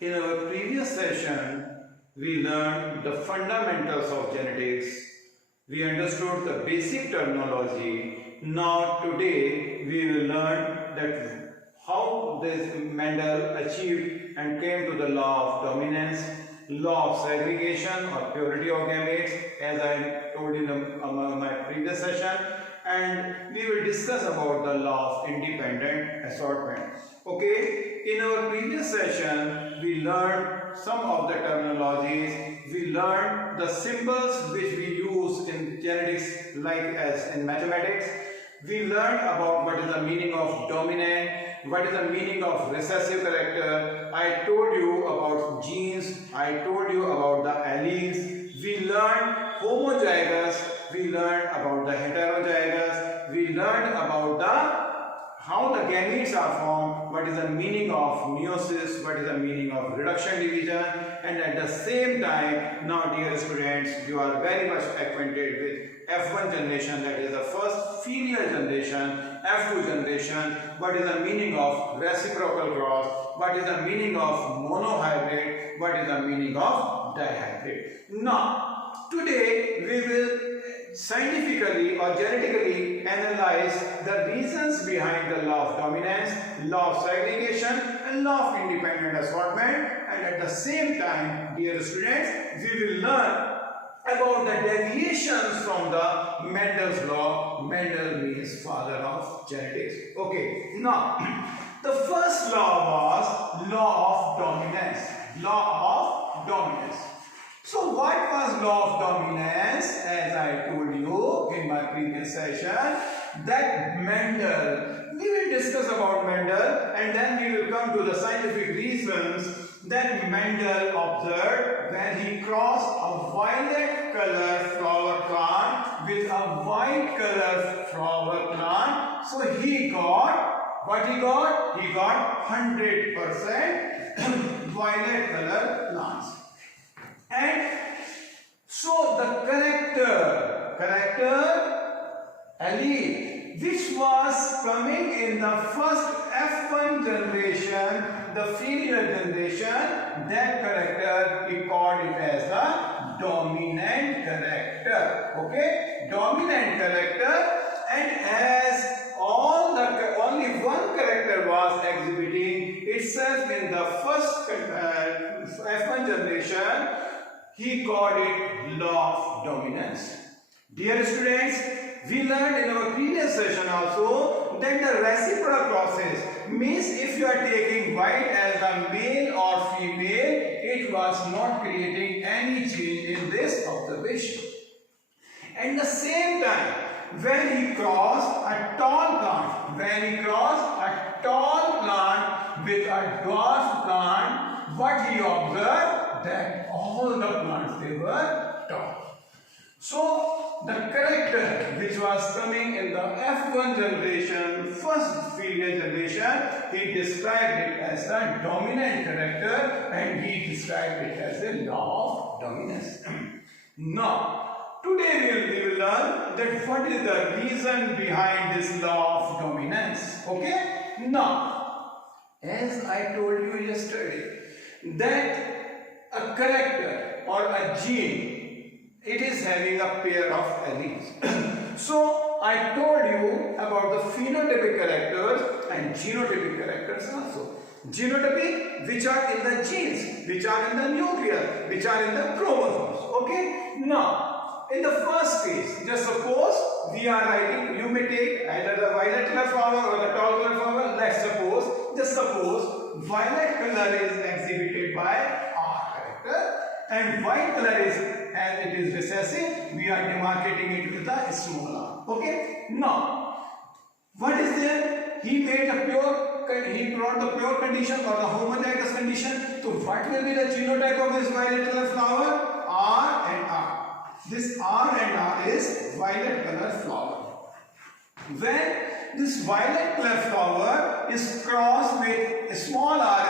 In our previous session, we learned the fundamentals of genetics. We understood the basic terminology. Now today we will learn that how this Mendal achieved and came to the law of dominance, law of segregation or purity of gametes, as I told in my previous session, and we will discuss about the law of independent assortment. Okay, in our previous session we learned some of the terminologies. We learned the symbols which we use in genetics like as in mathematics. We learned about what is the meaning of dominant, what is the meaning of recessive character. I told you about genes, I told you about the alleles. We learned homozygous, we learned about the heterozygous, we learned about the how the gametes are formed, what is the meaning of meiosis, what is the meaning of reduction division, and at the same time, now dear students, you are very much acquainted with F1 generation, that is the first filial generation, F2 generation, what is the meaning of reciprocal cross, what is the meaning of monohybrid, what is the meaning of dihybrid. Now, today we will scientifically or genetically analyze the reasons behind the law of dominance, law of segregation and law of independent assortment, and at the same time, dear students, we will learn about the deviations from the Mendel's law. Mendel means father of genetics. Okay, now the first law was law of dominance. Law of dominance. So what was law of dominance? As I told you in my previous session, that Mendel, we will discuss about Mendel and then we will come to the scientific reasons that Mendel observed when he crossed a violet color flower plant with a white color flower plant. So he got, what he got? He got 100% violet color plants. And so the character allele which was coming in the first F1 generation, the filial generation, that character we called it as the dominant character. Okay, dominant character, and as only one character was exhibiting itself in the first F1 generation, he called it law of dominance. Dear students, we learned in our previous session also that the reciprocal process means if you are taking white as the male or female, it was not creating any change in this observation. At the same time, when he crossed a tall plant, with a dwarf plant, what he observed? That all the plants, they were tall. So the character which was coming in the F1 generation, first filial generation, he described it as the dominant character and he described it as a law of dominance. Now, today we will learn that what is the reason behind this law of dominance. Okay? Now, as I told you yesterday, that a character or a gene, it is having a pair of alleles. So I told you about the phenotypic characters and genotypic characters also. Genotypic, which are in the genes, which are in the nucleus, which are in the chromosomes. Okay? Now, in the first case, just suppose we are writing, you may take either the violet color flower or the tall color flower. Let's suppose, just suppose, violet color is exhibited by and white color is, as it is recessive, we are demarcating it with a small r. Okay? Now, what is there? He made a he brought the pure condition or the homozygous condition. So what will be the genotype of this violet color flower? R and R. This R and R is violet color flower. When this violet color flower is crossed with small r,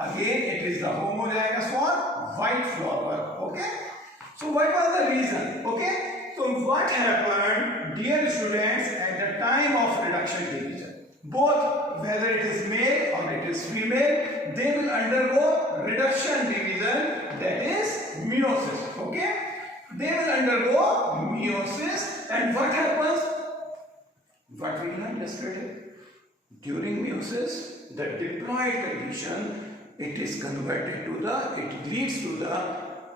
again it is the homozygous for white flower. Okay? So what was the reason? Okay? So what happened, dear students, at the time of reduction division? both whether it is male or it is female, they will undergo reduction division, that is meiosis. Okay, they will undergo meiosis, and what happens? What we learned yesterday? During meiosis, the diploid condition, it is converted to it leads to the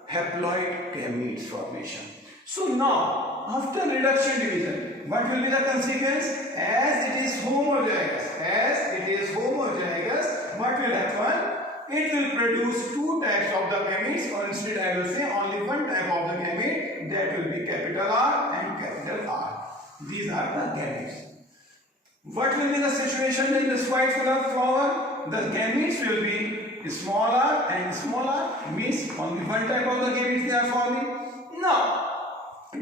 haploid gametes formation. So now, after reduction division, what will be the consequence? As it is homozygous, what will happen? It will produce two types of the gametes, or instead I will say only one type of the gamete, that will be capital R and capital R. These are the gametes. What will be the situation in this white color flower? The gametes will be smaller and smaller, means only one type of the gametes they are forming. Now,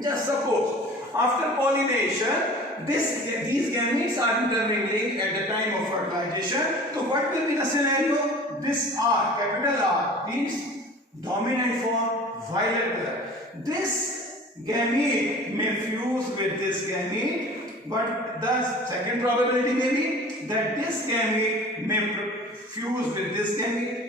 just suppose after pollination, these gametes are intermingling at the time of fertilization. So what will be the scenario? This R, capital R, means dominant form, violet color. This gamete may fuse with this gamete, but the second probability may be that this gamete may fuse with this gamete.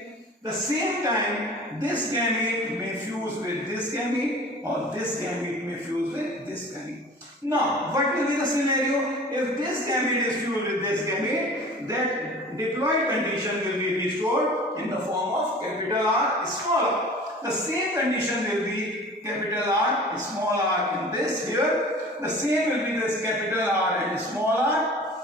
The same time, this gamete may fuse with this gamete, or this gamete may fuse with this gamete. Now, what will be the scenario? If this gamete is fused with this gamete, that diploid condition will be restored in the form of capital R, small r. The same condition will be capital R, small r in this here. The same will be this capital R and small r,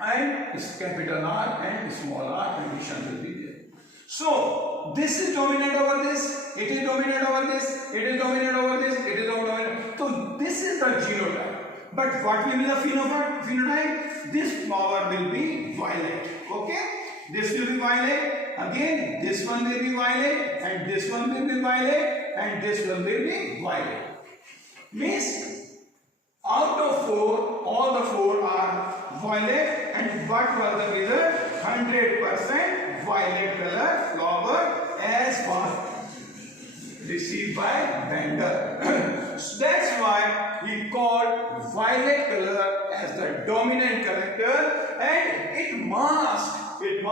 and this capital R and small r condition will be there. So, this is dominant over this, it is dominant over this, it is dominant over this, it is dominant. So, this is the genotype. But what will be the phenotype? This flower will be violet. Okay? This will be violet. Again, this one will be violet, and this one will be violet, and this one will be violet. Means, out of 4, all the 4 are violet, and what was the result? 100% violet color flower as was received by Mendal. So that's why he called violet color as the dominant character, and it masks the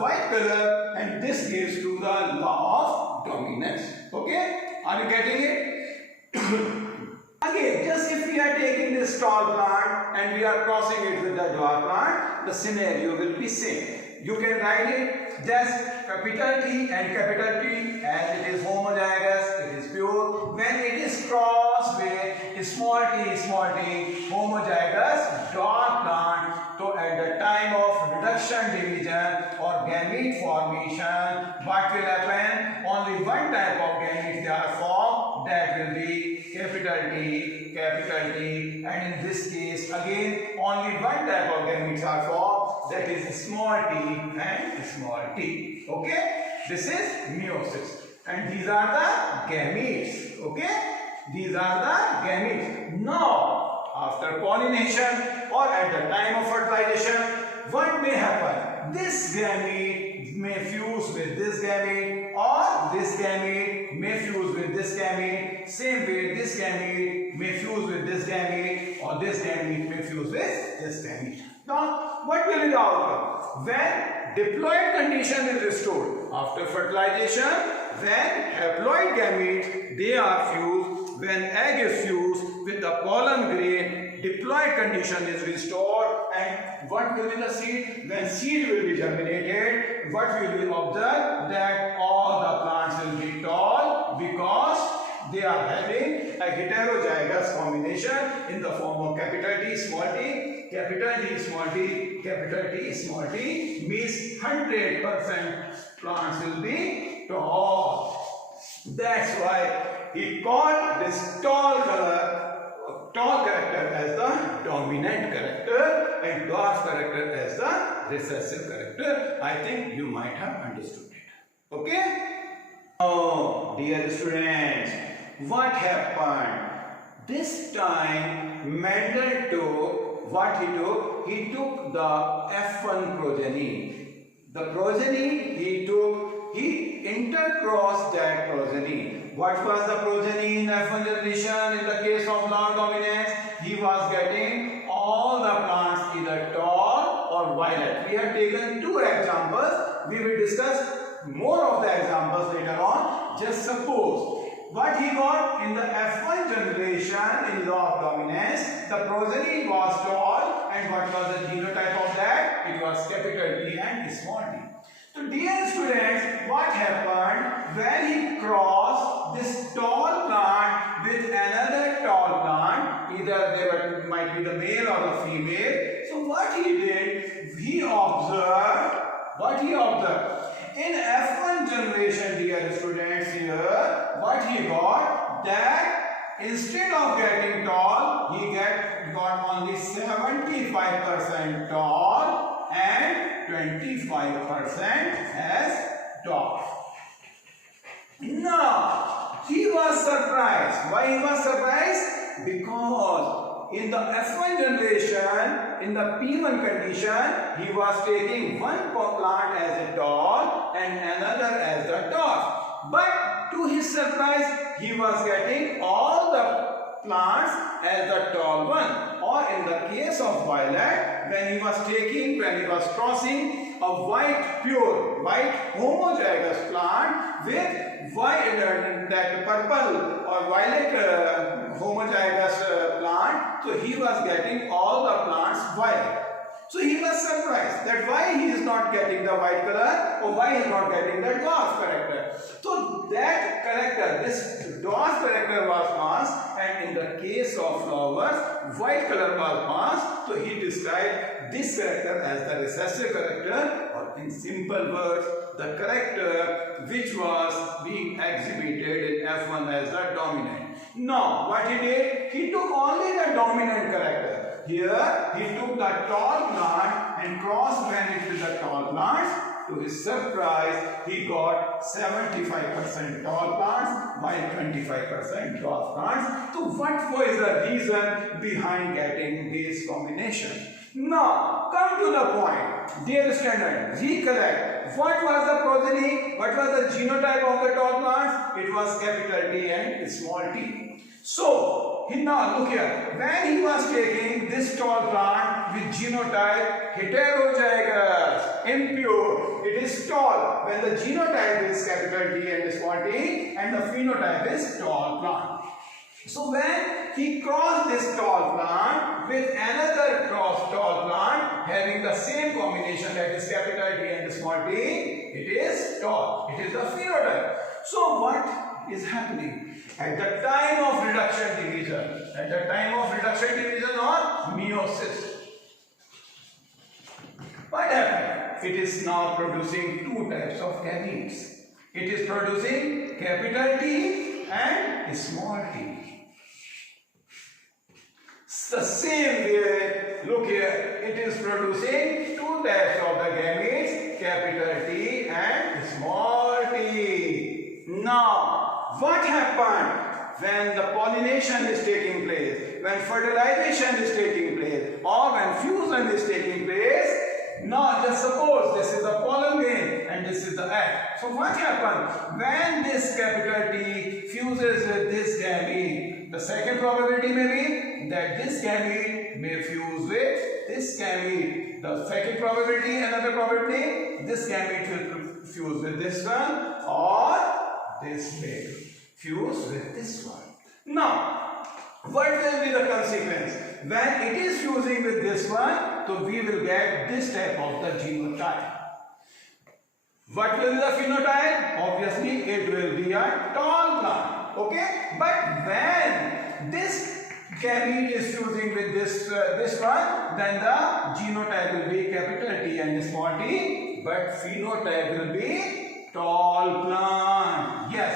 white color, and this gives to the law of dominance. Okay? Are you getting it? Again, just if we are taking this tall plant and we are crossing it with the dwarf plant, the scenario will be same. You can write it just capital T and capital T, as it is homozygous, it is pure. When it is crossed with small t, homozygous dwarf plant, so at the time of reduction division or gamete formation, what will happen? Only one type of gametes they are formed, that will be capital T, and in this case again only one type of gametes are formed, that is small t and small t. Okay, this is meiosis, and these are the gametes. Okay, these are the gametes. Now, after pollination or at the time of fertilization, what may happen? This gamete may fuse with this gamete, or this gamete may fuse with this gamete. Same way, this gamete may fuse with this gamete, or this gamete may fuse with this gamete. Now, what will be the outcome? When diploid condition is restored after fertilization, when haploid gametes they are fused, when egg is fused with the pollen grain, diploid condition is restored, and what will be the seed? When seed will be germinated, what will be observed? That all the plants will be tall, because they are having a heterozygous combination in the form of capital T small t, capital T small t, capital T small t, means 100% plants will be tall. That's why he called this tall character as the dominant character and dwarf character as the recessive character. I think you might have understood it. Okay? Oh, dear students, what happened? This time Mendel took what he took? He took the F1 progeny. The progeny he took, he intercrossed that progeny. What was the progeny in F1 generation in the case of non dominance? He was getting all the plants either tall more of the examples later on. Just suppose what he got in the F1 generation in law of dominance, the progeny was tall, and what was the genotype of that? It was capital T and small t. So dear students, what happened when he crossed this tall plant with another tall plant? Either they might be the male or the female. So what he did, he observed. What he observed? In F1 generation, dear students, here, what he got, that instead of getting tall, he got only 75% tall and 25% as dwarf. Now, he was surprised. Why he was surprised? Because in the F1 generation, in the P1 condition, he was taking one plant as a tall and another as the dwarf. But to his surprise, he was getting all the plants as the tall one. Or in the case of violet, when he was crossing a white, pure, white homozygous plant with white, that purple or violet homozygous plant, so he was getting all the plants violet. So he was surprised that why he is not getting the white color or why he is not getting the dwarf character. So that character, this dwarf character was passed, and in the case of flowers, white color was passed. So he described this character as the recessive character, or in simple words, the character which was being exhibited in F1 as the dominant. Now, what he did, he took only the dominant character. Here, he took the tall plant and cross-branded it with the tall plants. To his surprise, he got 75% tall plants while 25% dwarf plants. So, what was the reason behind getting this combination? Now, come to the point. Dear student, recollect. What was the progeny? What was the genotype of the tall plants? It was capital T and small t. So, now look here. When he was taking this tall plant with genotype heterozygous, impure, it is tall. When the genotype is capital T and small t, and the phenotype is tall plant. So when he crossed this tall plant with another tall plant having the same combination, that is capital T and small t, it is tall. It is the phenotype. So what is happening? At the time of reduction division, or meiosis, what happened? It is now producing two types of gametes. It is producing capital T and small t. The same way, look here, it is producing two types of the gametes, capital T and small t. Now, what happened when the pollination is taking place, when fertilization is taking place, or when fusion is taking place? Now, just suppose this is the pollen grain and this is the egg. So, what happens when this capital T fuses with this gamete? The second probability may be that this gamete may fuse with this gamete. The second probability, another probability, this gamete will fuse with this one, or this may fuse with this one. Now, what will be the consequence? When it is fusing with this one, so we will get this type of the genotype. What will be the phenotype? Obviously, it will be a tall plant. Okay? But when this gamete is fusing with this one, then the genotype will be capital T and small t, but phenotype will be tall plant. Yes.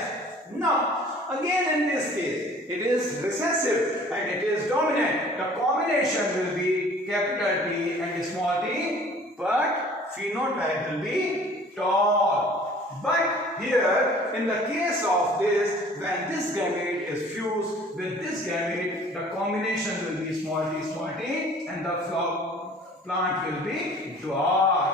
Now, again in this case, it is recessive and it is dominant. The combination will be capital T and small t, but phenotype will be tall. But here, in the case of this, when this gamete is fused with this gamete, the combination will be small t, and the plant will be dwarf.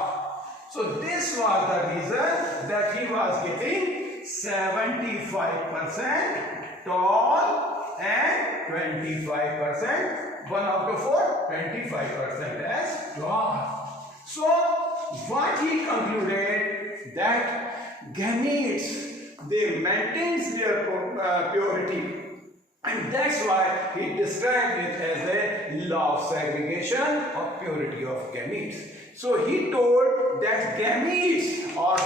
So this was the reason that he was getting 75% tall and 25%, 1 out of 4, 25% as dwarf. So what he concluded, that gametes, they maintain their purity. And that's why he described it as a law of segregation or purity of gametes. So he told that gametes, or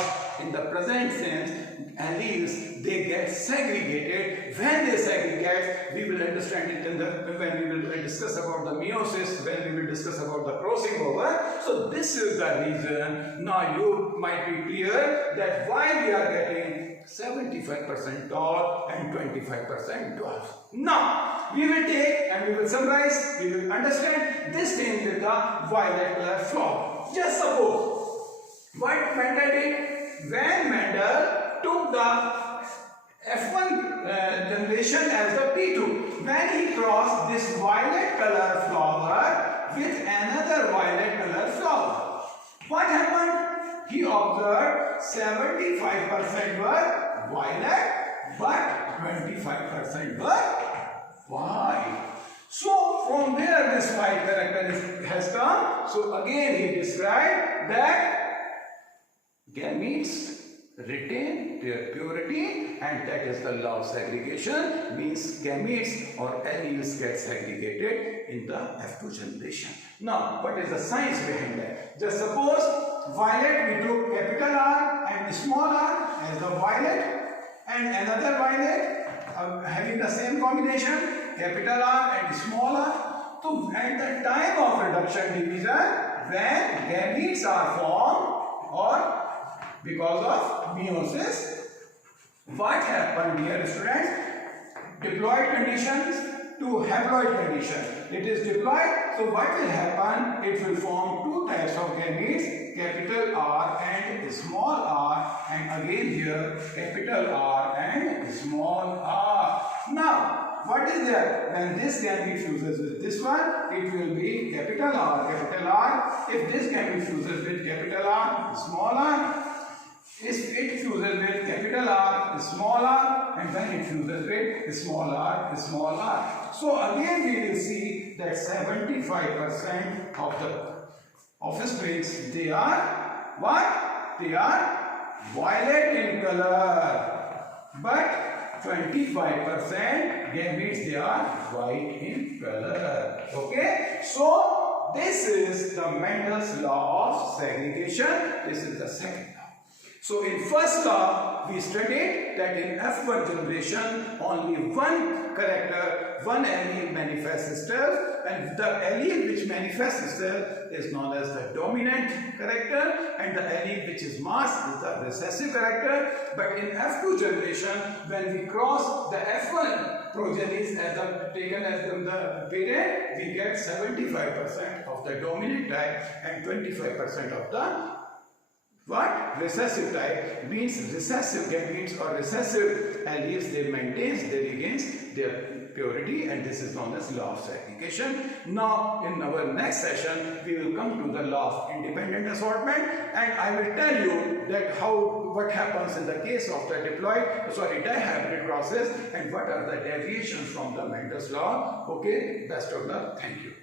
in the present sense, alleles, they get segregated. When they segregate, we will understand it when we will discuss about the meiosis, when we will discuss about the crossing over. So this is the reason. Now you might be clear that why we are getting 75% tall and 25% dwarf. Now we will take and we will summarize, we will understand this thing with the violet color flower. Just suppose what Mendel did, when Mendel took the F1 generation as the P2, when he crossed this violet color flower with another violet color flower, what happened? He observed 75% were violet but 25% were white. So from where this white character has come? So again he described that gametes retain their purity, and that is the law of segregation, means gametes or alleles get segregated in the F2 generation. Now what is the science behind that? Just suppose violet, we took capital R and small r as the violet, and another violet having the same combination, capital R and small r. So at the time of reduction division, when gametes are formed or because of meiosis, what happened here, students? Diploid conditions to haploid condition. It is diploid, so what will happen? It will form two types of gametes, capital R and small r, and again here capital R and small r. Now what is there? When this gamete fuses with this one, it will be capital R, capital R. If this gamete fuses with capital R, small r. If it fuses with capital R, small r, and when it fuses with small r, small r. So again we will see that 75% of the offsprings, they are what? They are violet in color, but 25% gametes, they are white in color. Okay, so this is the Mendel's law of segregation. This is the second law. So in first law, we studied that in F1 generation, only one character, one allele manifests itself, and the allele which manifests itself is known as the dominant character, and the allele which is masked is the recessive character. But in F2 generation, when we cross the F1 progenies as taken as the parent, we get 75% of the dominant type and 25% of the what? Recessive type, means recessive gametes or recessive alleles, they maintain, they regain their purity, and this is known as law of segregation. Now in our next session we will come to the law of independent assortment, and I will tell you that what happens in the case of the dihybrid crosses, and what are the deviations from the Mendel's law. Okay, best of luck. Thank you.